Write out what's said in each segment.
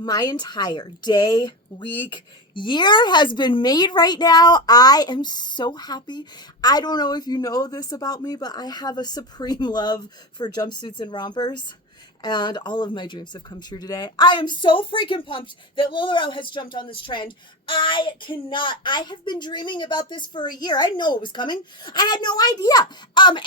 My entire day, week, year has been made right now. I am so happy. I don't know if you know this about me, but I have a supreme love for jumpsuits and rompers. And all of my dreams have come true today. I am so freaking pumped that LuLaRoe has jumped on this trend. I have been dreaming about this for a year. I didn't know it was coming. I had no idea.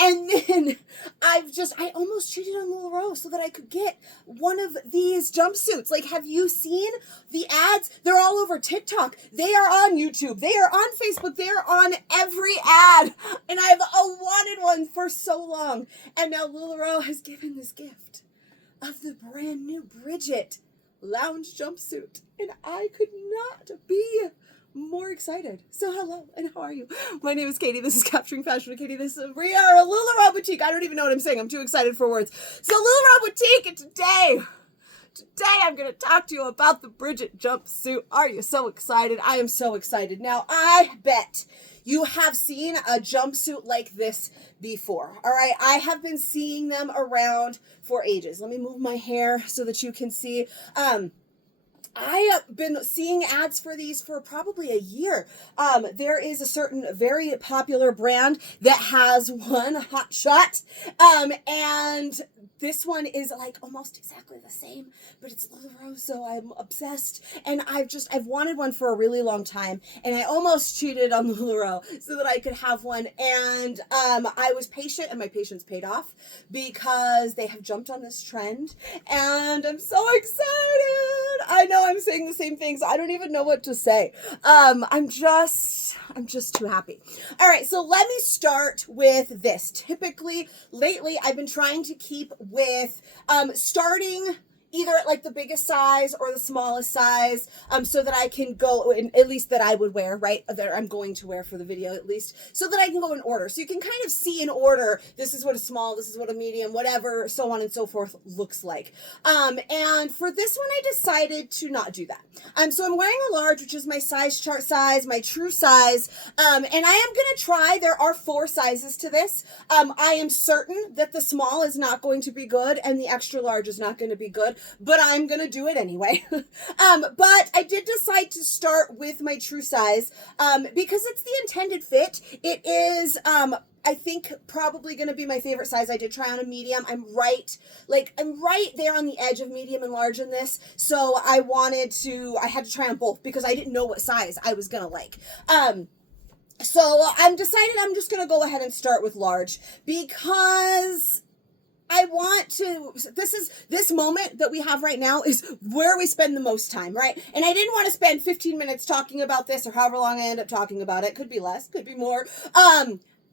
And then I almost cheated on LuLaRoe so that I could get one of these jumpsuits. Like, have you seen the ads? They're all over TikTok. They are on YouTube. They are on Facebook. They are on every ad. And I've wanted one for so long. And now LuLaRoe has given this gift of the brand new Bridget lounge jumpsuit. And I could not be more excited. So hello, and how are you? My name is Katie. This is Capturing Fashion with Katie. We are a LuLaRoe boutique. I don't even know what I'm saying. I'm too excited for words. So LuLaRoe boutique, and today I'm going to talk to you about the Bridget jumpsuit. Are you so excited? I am so excited. Now, I bet you have seen a jumpsuit like this before. All right, I have been seeing them around for ages. Let me move my hair so that you can see. I have been seeing ads for these for probably a year. There is a certain very popular brand that has one hot shot. And this one is like almost exactly the same, but it's LuLaRoe, so I'm obsessed. And I've wanted one for a really long time, and I almost cheated on LuLaRoe so that I could have one. And I was patient, and my patience paid off because they have jumped on this trend, and I'm so excited. I know I'm saying the same things. I don't even know what to say. I'm just too happy. All right, so let me start with this. Typically, lately, I've been trying to keep with starting either at like the biggest size or the smallest size, so that I can go, at least that I would wear, right? That I'm going to wear for the video at least, so that I can go in order. So you can kind of see in order, this is what a small, this is what a medium, whatever, so on and so forth looks like. And for this one, I decided to not do that. So I'm wearing a large, which is my size chart size, my true size. And I am going to try, there are 4 sizes to this. I am certain that the small is not going to be good and the extra large is not going to be good, but I'm going to do it anyway. But I did decide to start with my true size, because it's the intended fit. It is, I think probably going to be my favorite size. I did try on a medium. I'm right there on the edge of medium and large in this. So I had to try on both because I didn't know what size I was going to like. So I'm decided I'm just going to go ahead and start with large because I want to, this moment that we have right now is where we spend the most time, right? And I didn't want to spend 15 minutes talking about this or however long I end up talking about it. Could be less, could be more.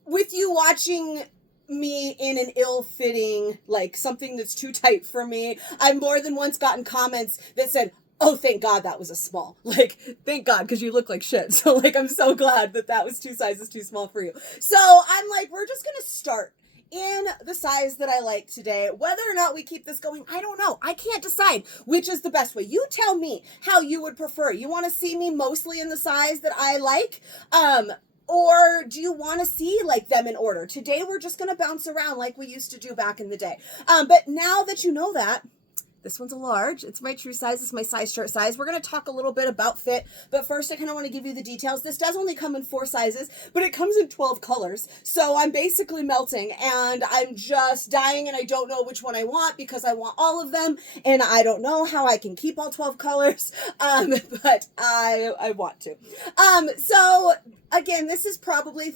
With you watching me in an ill-fitting, like something that's too tight for me. I've more than once gotten comments that said, oh, thank God that was a small. Like, thank God, because you look like shit. So, like, I'm so glad that was 2 sizes too small for you. So, I'm like, we're just going to start in the size that I like today. Whether or not we keep this going, I don't know. I can't decide which is the best way. You tell me how you would prefer. You want to see me mostly in the size that I like? Or do you want to see like them in order? Today, we're just going to bounce around like we used to do back in the day. But now that you know that, this one's a large. It's my true size. It's my size chart size. We're going to talk a little bit about fit, but first I kind of want to give you the details. This does only come in 4 sizes, but it comes in 12 colors. So I'm basically melting and I'm just dying and I don't know which one I want because I want all of them and I don't know how I can keep all 12 colors, but I want to. So again, this is probably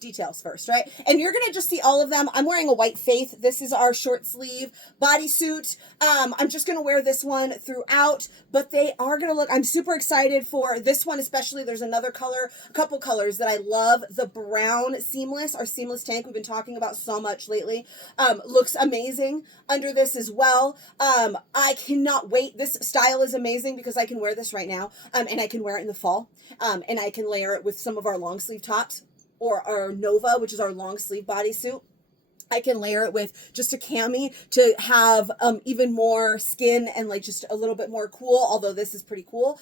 details first, right? And you're going to just see all of them. I'm wearing a white Faith. This is our short sleeve bodysuit. I'm just going to wear this one throughout, but they are going to look, I'm super excited for this one, especially. There's another color, a couple colors that I love. The brown seamless, our seamless tank we've been talking about so much lately, looks amazing under this as well. I cannot wait. This style is amazing because I can wear this right now, and I can wear it in the fall, and I can layer it with some of our long sleeve tops or our Nova, which is our long sleeve bodysuit. I can layer it with just a cami to have even more skin and like just a little bit more cool, although this is pretty cool,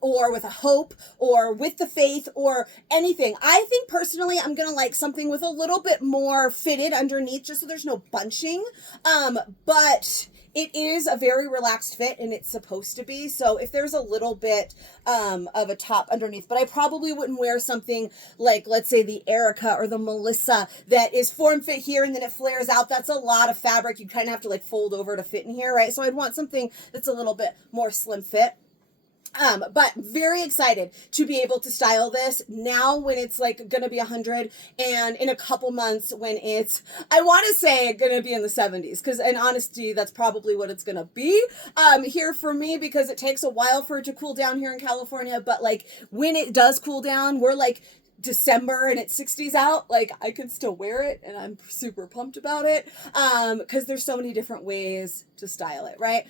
or with a Hope or with the Faith or anything. I think personally I'm going to like something with a little bit more fitted underneath just so there's no bunching, but it is a very relaxed fit, and it's supposed to be. So if there's a little bit of a top underneath, but I probably wouldn't wear something like, let's say, the Erica or the Melissa that is form fit here and then it flares out. That's a lot of fabric. You kind of have to like fold over to fit in here, right? So I'd want something that's a little bit more slim fit. But very excited to be able to style this now when it's like gonna be 100, and in a couple months when it's, I want to say, gonna be in the 70s, because in honesty that's probably what it's gonna be here for me, because it takes a while for it to cool down here in California. But like when it does cool down, we're like December and it's 60s out, like I can still wear it and I'm super pumped about it because there's so many different ways to style it, right?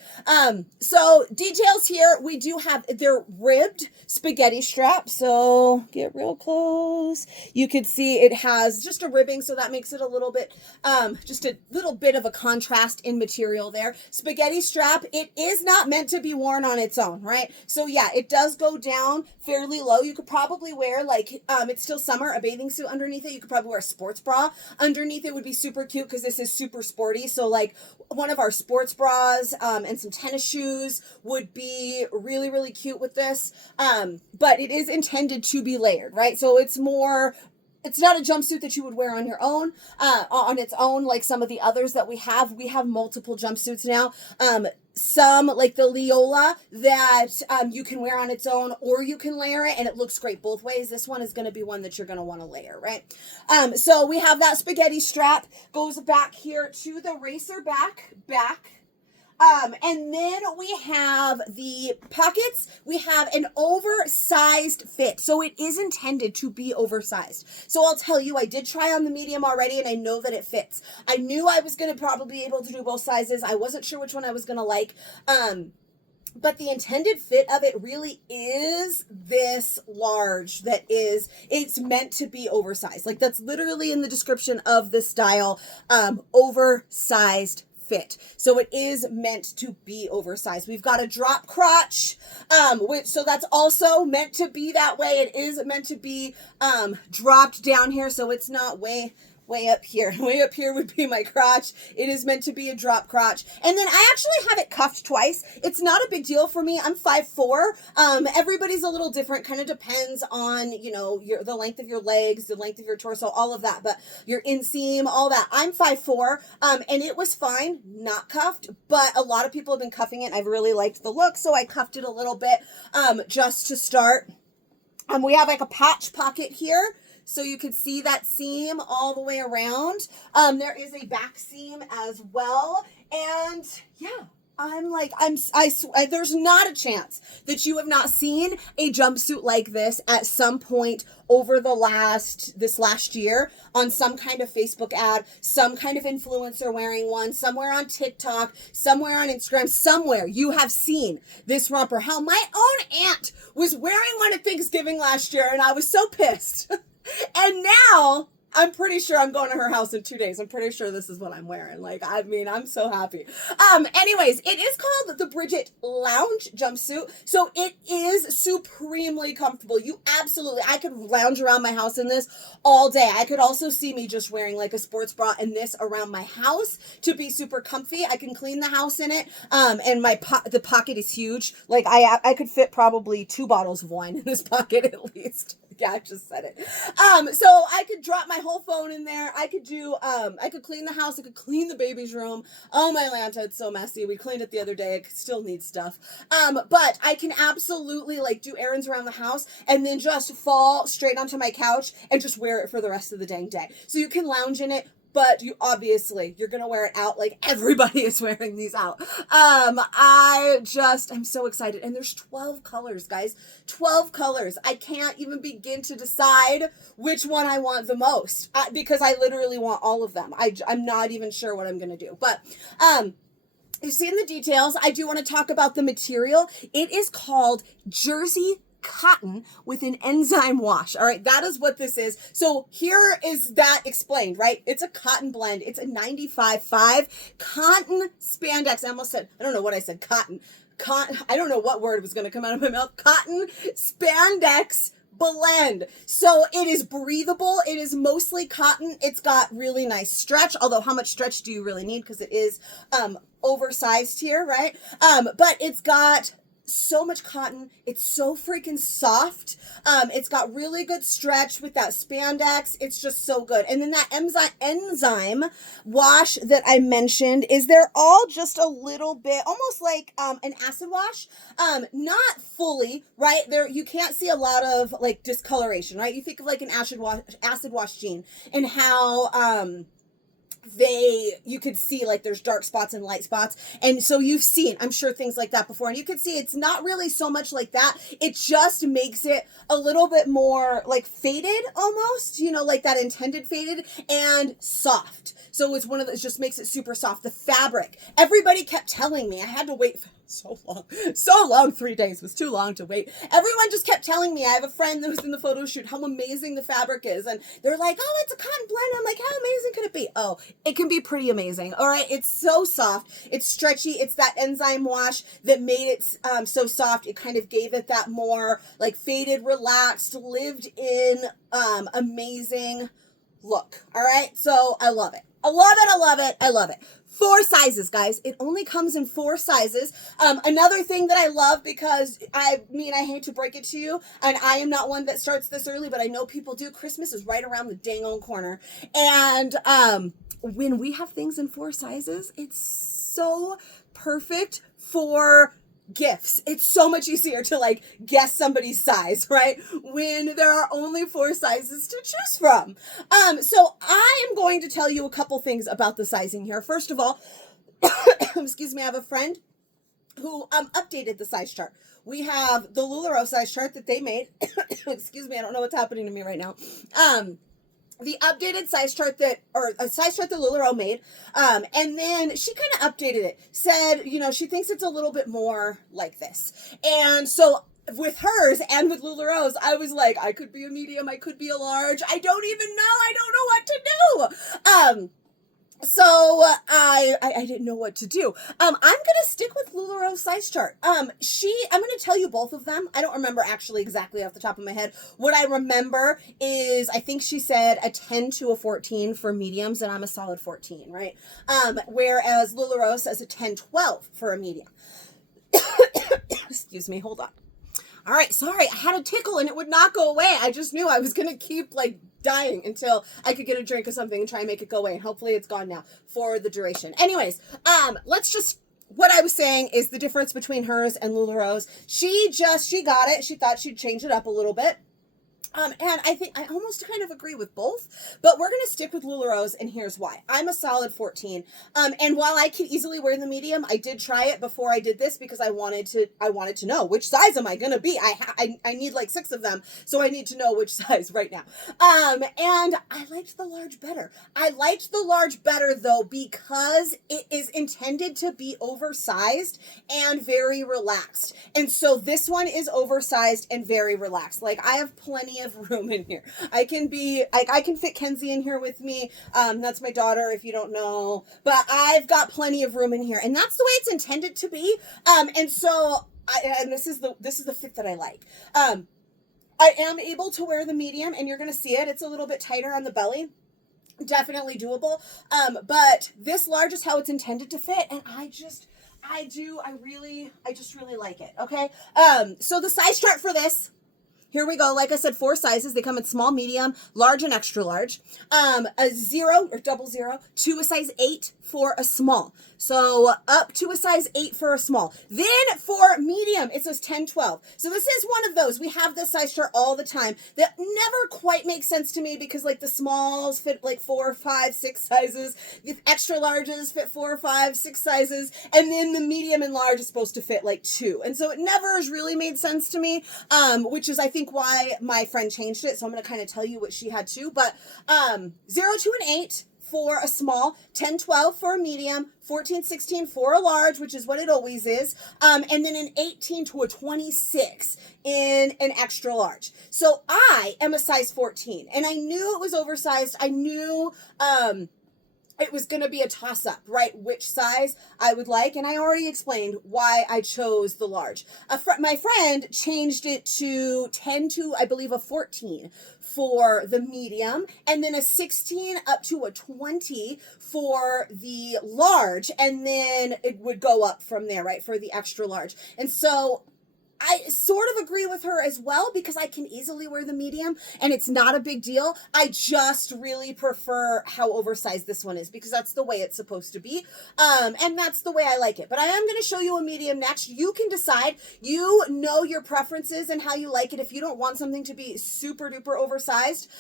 So details here, we do have, they're ribbed spaghetti straps, so get real close. You can see it has just a ribbing, so that makes it a little bit just a little bit of a contrast in material there. Spaghetti strap, it is not meant to be worn on its own, right? So yeah, it does go down fairly low. You could probably wear like it's still summer, a bathing suit underneath it. You could probably wear a sports bra underneath it. Would be super cute because this is super sporty. So like one of our sports bras and some tennis shoes would be really, really cute with this. But it is intended to be layered, right? So it's more, it's not a jumpsuit that you would wear on your own, on its own, like some of the others that we have. We have multiple jumpsuits now. Some like the Leola that you can wear on its own, or you can layer it and it looks great both ways. This one is going to be one that you're going to want to layer, right? So we have that spaghetti strap, goes back here to the racer back. And then we have the pockets. We have an oversized fit. So it is intended to be oversized. So I'll tell you, I did try on the medium already and I know that it fits. I knew I was going to probably be able to do both sizes. I wasn't sure which one I was going to like. But the intended fit of it really is this large that is, it's meant to be oversized. Like that's literally in the description of this style, oversized fit. So it is meant to be oversized. We've got a drop crotch, so that's also meant to be that way. It is meant to be dropped down here, so it's not way up here. Way up here would be my crotch. It is meant to be a drop crotch. And then I actually have it cuffed twice. It's not a big deal for me. I'm 5'4". Everybody's a little different. Kind of depends on, you know, the length of your legs, the length of your torso, all of that. But your inseam, all that. I'm 5'4", and it was fine, not cuffed. But a lot of people have been cuffing it. I've really liked the look, so I cuffed it a little bit just to start. We have like a patch pocket here. So you can see that seam all the way around. There is a back seam as well. And yeah, there's not a chance that you have not seen a jumpsuit like this at some point over this last year on some kind of Facebook ad, some kind of influencer wearing one, somewhere on TikTok, somewhere on Instagram, somewhere you have seen this romper. Hell, my own aunt was wearing one at Thanksgiving last year and I was so pissed. And now I'm pretty sure I'm going to her house in 2 days. I'm pretty sure this is what I'm wearing. Like, I mean, I'm so happy. Anyways, it is called the Bridget Lounge jumpsuit. So it is supremely comfortable. I could lounge around my house in this all day. I could also see me just wearing like a sports bra and this around my house to be super comfy. I can clean the house in it. And the pocket is huge. Like I could fit probably 2 bottles of wine in this pocket at least. Yeah, I just said it. So I could drop my whole phone in there. I could clean the house. I could clean the baby's room. Oh, my Lanta, it's so messy. We cleaned it the other day. It still needs stuff. But I can absolutely like do errands around the house and then just fall straight onto my couch and just wear it for the rest of the dang day. So you can lounge in it. But you're going to wear it out like everybody is wearing these out. I'm so excited. And there's 12 colors, guys. 12 colors. I can't even begin to decide which one I want the most because I literally want all of them. I'm not even sure what I'm going to do. But, you've seen the details. I do want to talk about the material. It is called jersey cotton with an enzyme wash. All right, that is what this is. So here is that explained, right? It's a cotton blend. It's a 95.5 cotton spandex. I almost said, I don't know what I said, cotton. I don't know what word was going to come out of my mouth. Cotton spandex blend. So it is breathable. It is mostly cotton. It's got really nice stretch, although how much stretch do you really need? Because it is oversized here, right? But it's got so much cotton. It's so freaking soft. It's got really good stretch with that spandex. It's just so good. And then that enzyme wash that I mentioned is they're all just a little bit, almost like an acid wash. Not fully, right? There you can't see a lot of like discoloration, right? You think of like an acid wash jean and how you could see like there's dark spots and light spots, and so you've seen, I'm sure, things like that before, and you can see it's not really so much like that. It just makes it a little bit more like faded, almost, you know, like that intended faded, and soft. So it's one of those, just makes it super soft. The fabric, everybody kept telling me, I had to wait so long, 3 days was too long to wait. Everyone just kept telling me, I have a friend that was in the photo shoot, how amazing the fabric is, and they're like, oh, it's a cotton blend. I'm like, how amazing could it be? Oh, it can be pretty amazing. All right, it's so soft, it's stretchy. It's that enzyme wash that made it so soft. It kind of gave it that more like faded, relaxed, lived in, amazing look. All right, so I love it. I love it. 4 sizes, guys. It only comes in 4 sizes. Another thing that I love, because I hate to break it to you, and I am not one that starts this early, but I know people do. Christmas is right around the dang old corner. And when we have things in 4 sizes, it's so perfect for gifts. It's so much easier to like guess somebody's size, right? When there are only 4 sizes to choose from. So I am going to tell you a couple things about the sizing here. First of all, excuse me, I have a friend who updated the size chart. We have the LuLaRoe size chart that they made. Excuse me, I don't know what's happening to me right now. The updated size chart that LuLaRoe made, and then she kind of updated it, said, you know, she thinks it's a little bit more like this. And so with hers and with LuLaRoe's, I was like, I could be a medium, I could be a large, I don't know what to do. So I didn't know what to do. I'm going to stick with LuLaRoe's size chart. I'm going to tell you both of them. I don't remember actually exactly off the top of my head. What I remember is, I think she said a 10 to a 14 for mediums, and I'm a solid 14, right? Whereas LuLaRoe says a 10-12 for a medium. Excuse me, hold on. All right, sorry, I had a tickle and it would not go away. I just knew I was going to keep like dying until I could get a drink or something and try and make it go away. And hopefully it's gone now for the duration. Anyways, what I was saying is the difference between hers and LuLaRoe's. She got it. She thought she'd change it up a little bit. And I think I almost kind of agree with both, but we're going to stick with LuLaRoe's, and here's why. I'm a solid 14. And while I can easily wear the medium, I did try it before I did this because I wanted to know which size am I going to be. I need like 6 of them, so I need to know which size right now. And I liked the large better. I liked the large better though, because it is intended to be oversized and very relaxed. And so this one is oversized and very relaxed. Like, I have plenty of room in here. I can fit Kenzie in here with me. That's my daughter, if you don't know, but I've got plenty of room in here, and that's the way it's intended to be. And so this is the fit that I like. I am able to wear the medium, and you're going to see it. It's a little bit tighter on the belly. Definitely doable. But this large is how it's intended to fit, and I just really like it. Okay. So the size chart for this, here we go. Like I said, 4 sizes. They come in small, medium, large, and extra large. A 0 or double 0 to a size 8 for a small. So up to a size 8 for a small. Then for medium, it says 10-12. So this is one of those. We have this size chart all the time that never quite makes sense to me, because like the smalls fit like 4, 5, 6 sizes. The extra larges fit 4, 5, 6 sizes. And then the medium and large is supposed to fit like 2. And so it never has really made sense to me, which is, I think, why my friend changed it. So I'm going to kind of tell you what she had too. But 0 to an 8 for a small, 10-12 for a medium, 14-16 for a large, which is what it always is, and then an 18 to a 26 in an extra large. So I am a size 14, and I knew it was oversized. I knew it was going to be a toss-up, right? Which size I would like. And I already explained why I chose the large. My friend changed it to 10 to, I believe, a 14 for the medium. And then a 16 up to a 20 for the large. And then it would go up from there, right? For the extra large. And so I sort of agree with her as well, because I can easily wear the medium and it's not a big deal. I just really prefer how oversized this one is, because that's the way it's supposed to be. And that's the way I like it. But I am going to show you a medium next. You can decide. You know your preferences and how you like it. If you don't want something to be super duper oversized,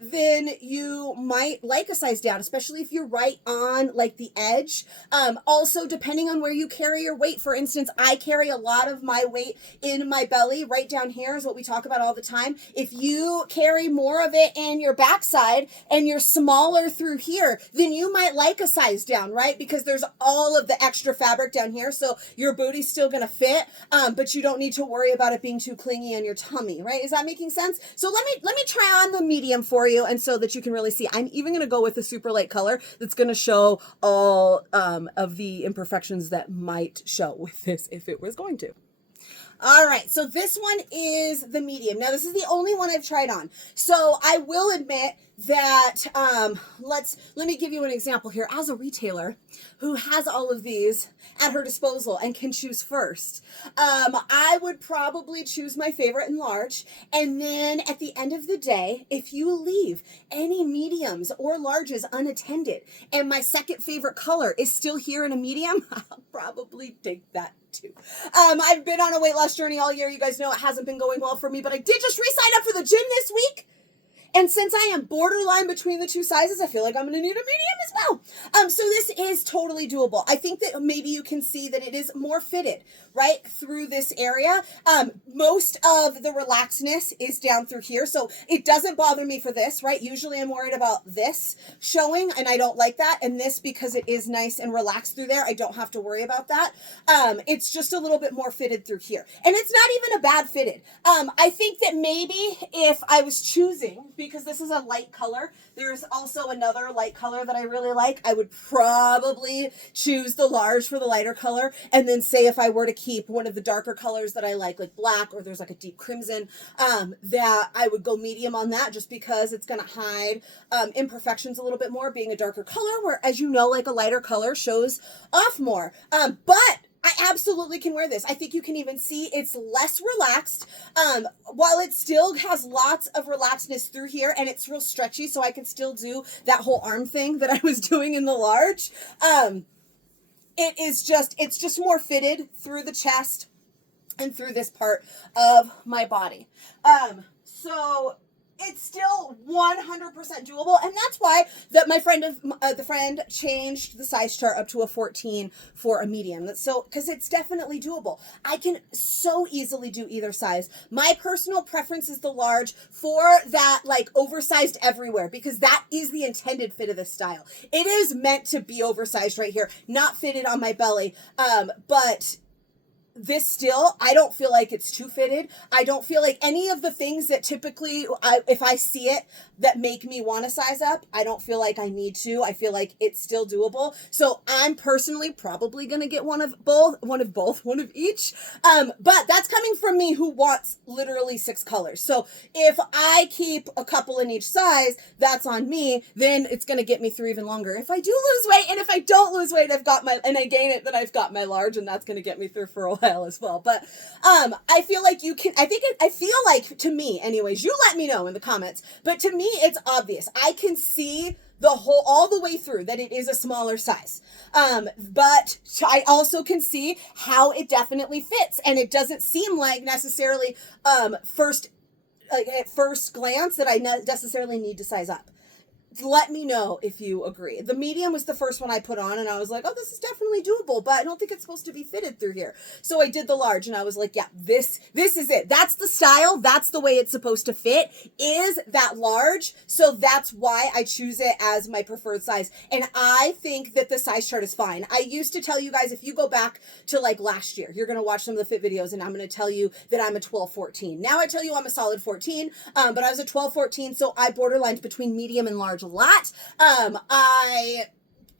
then you might like a size down, especially if you're right on like the edge. Also, depending on where you carry your weight. For instance, I carry a lot of my weight in my belly. Right down here is what we talk about all the time. If you carry more of it in your backside and you're smaller through here, then you might like a size down, right? Because there's all of the extra fabric down here, so your booty's still gonna fit, but you don't need to worry about it being too clingy on your tummy, right? Is that making sense? So let me try on the medium for you, and so that you can really see. I'm even gonna go with a super light color that's gonna show all of the imperfections that might show with this if it was going to. All right, so this one is the medium. Now, this is the only one I've tried on. So I will admit that, let me give you an example here. As a retailer who has all of these at her disposal and can choose first, I would probably choose my favorite in large. And then at the end of the day, if you leave any mediums or larges unattended and my second favorite color is still here in a medium, I'll probably take that too. I've been on a weight loss journey all year. You guys know it hasn't been going well for me, but I did just re-sign up for the gym this week. And since I am borderline between the two sizes, I feel like I'm going to need a medium as well. So this is totally doable. I think that maybe you can see that it is more fitted, right, through this area. Most of the relaxedness is down through here, so it doesn't bother me for this, right? Usually I'm worried about this showing, and I don't like that. And this, because it is nice and relaxed through there, I don't have to worry about that. It's just a little bit more fitted through here. And it's not even a bad fitted. I think that maybe if I was choosing, because this is a light color, there's also another light color that I really like, I would probably choose the large for the lighter color. And then say if I were to keep one of the darker colors that I like black, or there's like a deep crimson, that I would go medium on that, just because it's going to hide imperfections a little bit more, being a darker color, where, as you know, like a lighter color shows off more. But I absolutely can wear this. I think you can even see it's less relaxed, while it still has lots of relaxedness through here, and it's real stretchy, so I can still do that whole arm thing that I was doing in the large. It's just more fitted through the chest and through this part of my body. So it's still 100% doable, and that's why that my friend changed the size chart up to a 14 for a medium. So, because it's definitely doable. I can so easily do either size. My personal preference is the large for that like oversized everywhere, because that is the intended fit of this style. It is meant to be oversized right here, not fitted on my belly, but this still, I don't feel like it's too fitted. I don't feel like any of the things that typically, if I see it, that make me want to size up, I don't feel like I need to. I feel like it's still doable. So I'm personally probably going to get one of each. But that's coming from me, who wants literally 6 colors. So if I keep a couple in each size, that's on me. Then it's going to get me through even longer. If I do lose weight, and if I don't lose weight, and I gain it, then I've got my large, and that's going to get me through for a while as well. But I feel like you can, I feel like, to me anyways, you let me know in the comments, but to me it's obvious. I can see all the way through that it is a smaller size. But I also can see how it definitely fits, and it doesn't seem like necessarily at first glance that I necessarily need to size up. Let me know if you agree. The medium was the first one I put on, and I was like, oh, this is definitely doable, but I don't think it's supposed to be fitted through here. So I did the large, and I was like, yeah, this is it. That's the style. That's the way it's supposed to fit, is that large. So that's why I choose it as my preferred size. And I think that the size chart is fine. I used to tell you guys, if you go back to like last year, you're going to watch some of the fit videos, and I'm going to tell you that I'm a 12-14. Now I tell you I'm a solid 14, but I was a 12-14, so I borderlined between medium and large a lot. I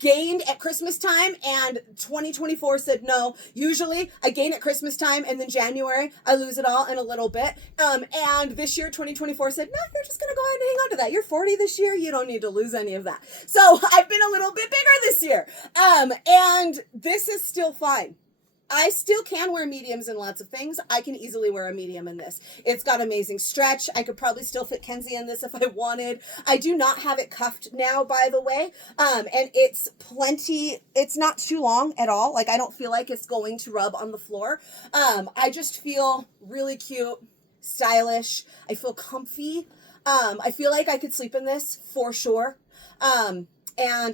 gained at Christmas time, and 2024 said no. Usually I gain at Christmas time, and then January I lose it all in a little bit. And this year 2024 said, no, you're just gonna go ahead and hang on to that. You're 40 this year, you don't need to lose any of that. So I've been a little bit bigger this year. And this is still fine. I still can wear mediums in lots of things. I can easily wear a medium in this. It's got amazing stretch. I could probably still fit Kenzie in this if I wanted. I do not have it cuffed now, by the way. And it's not too long at all. Like, I don't feel like it's going to rub on the floor. I just feel really cute, stylish. I feel comfy. I feel like I could sleep in this for sure. And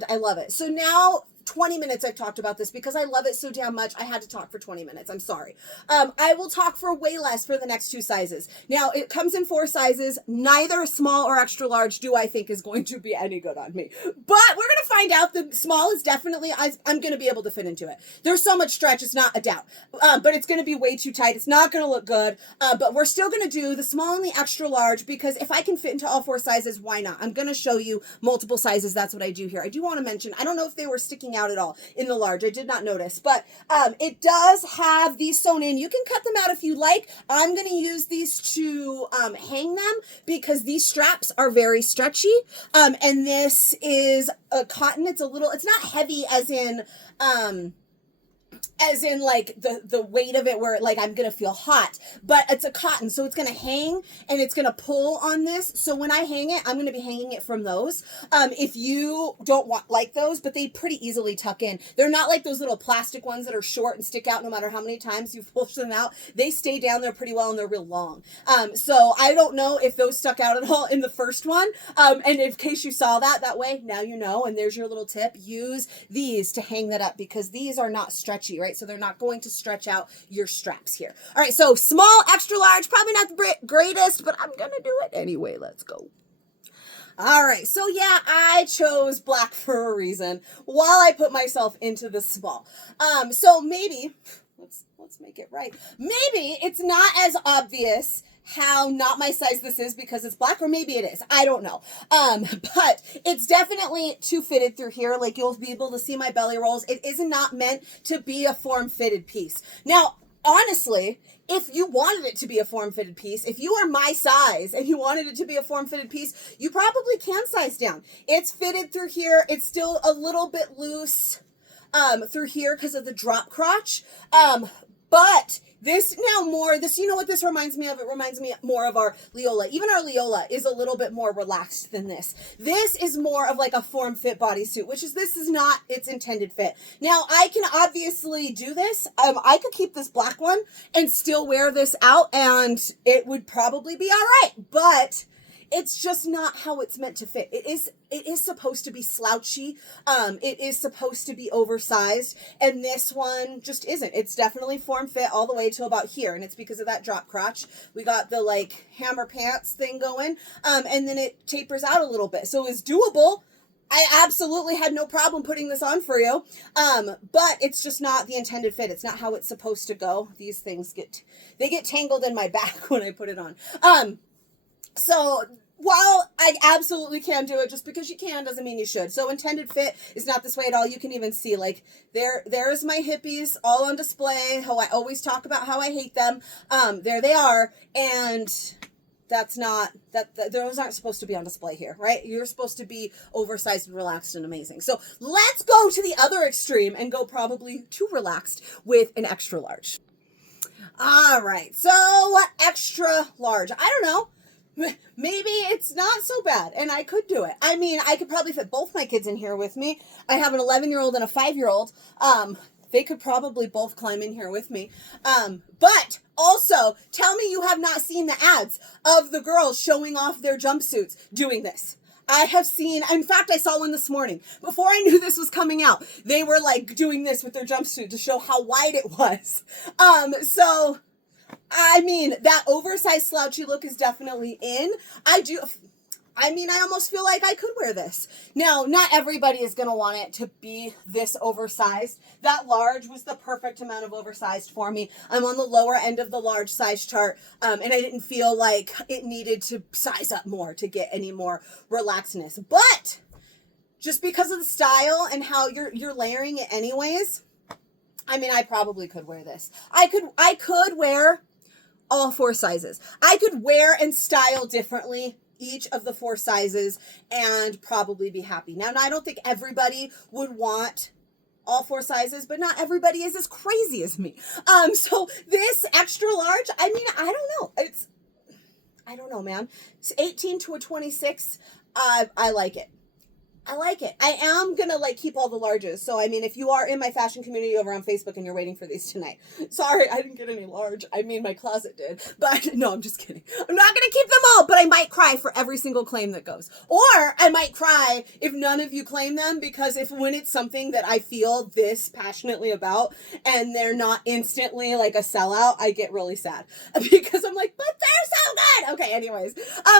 I love it. So now 20 minutes I've talked about this because I love it so damn much. I had to talk for 20 minutes. I'm sorry. I will talk for way less for the next two sizes. Now, it comes in 4 sizes. Neither small or extra large do I think is going to be any good on me. But we're going to find out. The small is definitely, I'm going to be able to fit into it. There's so much stretch, it's not a doubt. But it's going to be way too tight. It's not going to look good. But we're still going to do the small and the extra large because if I can fit into all 4 sizes, why not? I'm going to show you multiple sizes. That's what I do here. I do want to mention, I don't know if they were sticking out at all in the large. I did not notice, but it does have these sewn in. You can cut them out if you like. I'm going to use these to hang them because these straps are very stretchy. And this is a cotton. It's not heavy as in like the weight of it where like I'm going to feel hot, but it's a cotton. So it's going to hang and it's going to pull on this. So when I hang it, I'm going to be hanging it from those. If you don't like those, but they pretty easily tuck in. They're not like those little plastic ones that are short and stick out no matter how many times you push them out. They stay down there pretty well and they're real long. So I don't know if those stuck out at all in the first one. And in case you saw that way, now you know, and there's your little tip. Use these to hang that up because these are not stretchy, right? So they're not going to stretch out your straps here. All right, so small, extra large, probably not the greatest, but I'm going to do it anyway. Let's go. All right, so yeah, I chose black for a reason while I put myself into the small. So maybe, let's make it right. Maybe it's not as obvious how not my size this is because it's black, or maybe it is. I don't know. But it's definitely too fitted through here. Like, you'll be able to see my belly rolls. It is not meant to be a form-fitted piece. Now, honestly, if you wanted it to be a form-fitted piece, if you are my size and you wanted it to be a form-fitted piece, you probably can size down. It's fitted through here. It's still a little bit loose through here because of the drop crotch. But this, you know what this reminds me of? It reminds me more of our Leola. Even our Leola is a little bit more relaxed than this. This is more of like a form-fit bodysuit, this is not its intended fit. Now, I can obviously do this. I could keep this black one and still wear this out, and it would probably be all right. But it's just not how it's meant to fit. It is supposed to be slouchy. It is supposed to be oversized. And this one just isn't. It's definitely form fit all the way to about here. And it's because of that drop crotch. We got the like hammer pants thing going. And then it tapers out a little bit. So it's doable. I absolutely had no problem putting this on for you. But it's just not the intended fit. It's not how it's supposed to go. These things get tangled in my back when I put it on. So while I absolutely can do it, just because you can doesn't mean you should. So intended fit is not this way at all. You can even see, like, there's my hippies all on display, how I always talk about how I hate them. There they are. And those aren't supposed to be on display here, right? You're supposed to be oversized and relaxed and amazing. So let's go to the other extreme and go probably too relaxed with an extra large. All right. So extra large. I don't know. Maybe it's not so bad and I could do it. I mean, I could probably fit both my kids in here with me. I have an 11-year-old and a 5-year-old. They could probably both climb in here with me. But also, tell me you have not seen the ads of the girls showing off their jumpsuits doing this. I have seen, in fact, I saw one this morning. Before I knew this was coming out, they were like doing this with their jumpsuit to show how wide it was. So I mean, that oversized slouchy look is definitely in. I almost feel like I could wear this. Now, not everybody is going to want it to be this oversized. That large was the perfect amount of oversized for me. I'm on the lower end of the large size chart, and I didn't feel like it needed to size up more to get any more relaxedness. But just because of the style and how you're layering it anyways. I mean, I probably could wear this. I could wear all 4 sizes. I could wear and style differently each of the 4 sizes and probably be happy. Now, I don't think everybody would want all 4 sizes, but not everybody is as crazy as me. So this extra large, I mean, I don't know. I don't know, man. It's 18 to a 26. I like it. I like it. I am gonna like keep all the larges. So I mean, if you are in my fashion community over on Facebook and you're waiting for these tonight, sorry, I didn't get any large. I mean, my closet did, but no, I'm just kidding. I'm not gonna keep them all, but I might cry for every single claim that goes, or I might cry if none of you claim them, because when it's something that I feel this passionately about and they're not instantly like a sellout, I get really sad because I'm like, but they're so good. Okay, anyways,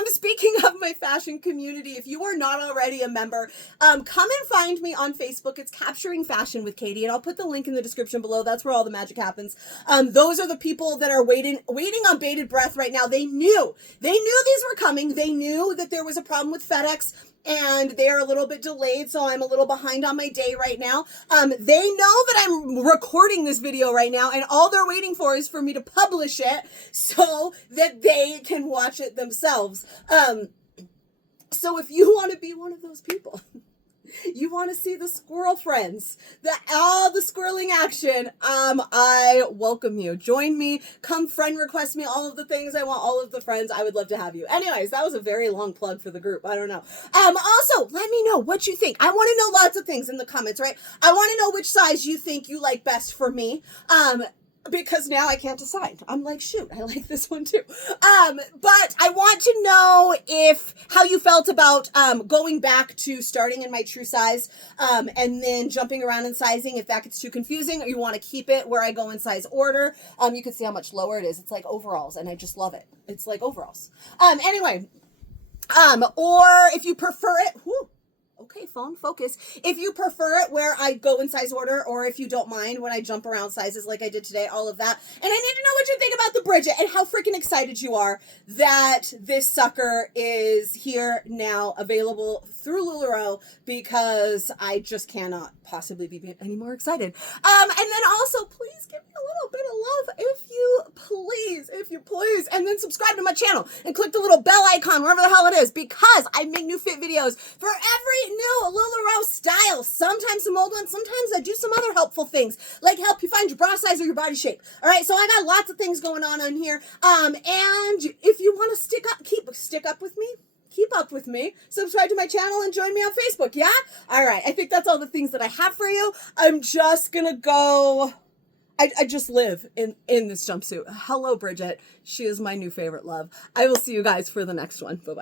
speaking of my fashion community, if you are not already a member, come and find me on Facebook. It's Capturing Fashion with Katie, and I'll put the link in the description below. That's where all the magic happens. Those are the people that are waiting on bated breath right now. They knew these were coming. They knew that there was a problem with FedEx, and they're a little bit delayed, so I'm a little behind on my day right now. They know that I'm recording this video right now, and all they're waiting for is for me to publish it so that they can watch it themselves. So if you want to be one of those people, you want to see the squirrel friends, all the squirreling action, I welcome you. Join me, come friend request me, all of the things. I want all of the friends. I would love to have you. Anyways, that was a very long plug for the group. I don't know. Also, let me know what you think. I want to know lots of things in the comments, right? I want to know which size you think you like best for me. Because now I can't decide. I'm like, shoot, I like this one too. But I want to know how you felt about going back to starting in my true size and then jumping around in sizing, if that gets too confusing, or you want to keep it where I go in size order. You can see how much lower it is. It's like overalls, and I just love it. It's like overalls. Anyway, or if you prefer it, okay, phone, focus. If you prefer it where I go in size order, or if you don't mind when I jump around sizes like I did today, all of that. And I need to know what you think about the Bridget and how freaking excited you are that this sucker is here now, available through LuLaRoe, because I just cannot possibly be any more excited. And then also, please give me a little bit of love if you please, and then subscribe to my channel and click the little bell icon wherever the hell it is, because I make new fit videos for every new LuLaRoe style. Sometimes some old ones, sometimes I do some other helpful things, like help you find your bra size or your body shape. All right, so I got lots of things going on here. And if you want to stick up with me, keep up with me, subscribe to my channel, and join me on Facebook, yeah? All right, I think that's all the things that I have for you. I'm just gonna go. I just live in this jumpsuit. Hello, Bridget. She is my new favorite love. I will see you guys for the next one. Bye-bye.